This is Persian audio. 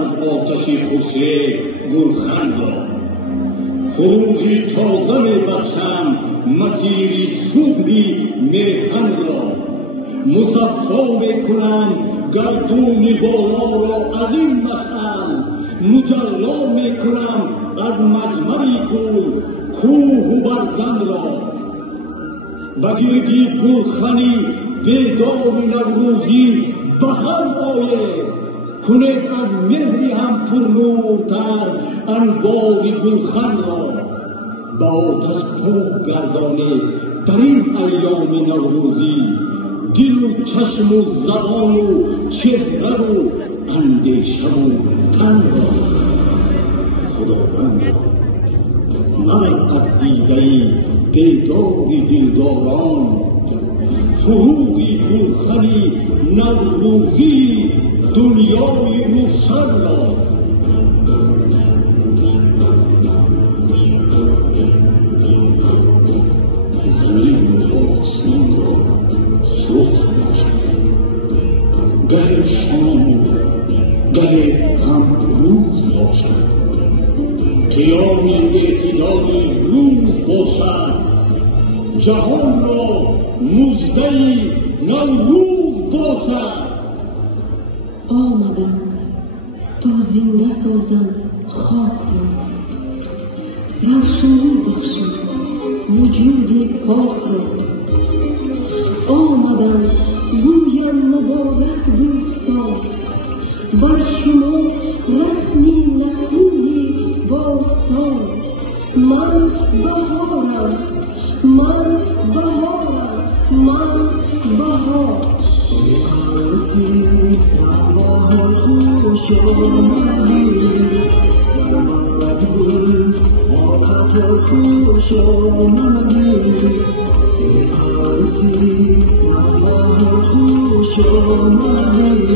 از آتش خوشه گلخن را. خروجی تازه میبخشم مسیری صبحی میهن را. مصفا میکنم گردون بالا را از این مشعل. مجلا میکنم از مجمع گل کوه و برزن را. بگیردی گلخنی بیدار نوروزی بهر آید. کنید از مهری هم پرنورتر انوار گلخن را. به آتش کوه گردانید در این ایام نوروزی دل و چشم و زبان و چهره و اندیشه و تن را. خداوند من از دیده بیدار دلداران فروغ گلخنی نوروزی دنیای روشن را. زمین و آسمان را سرخ باشد. گه شام گه هم روز باشد. قیام اعتدال روز باشد. جهان را مژده نوروز باشد. آمدم تا زنده سازم خاک را. روشنی بخشم وجود پاک را. آمدم گویم مبارک دوستان بر شما رسمی نکوی باستان. من بهارم من بهارم من بهار. خوش آمدی گل آفت خوش آمدی. عروسی خوش آمدی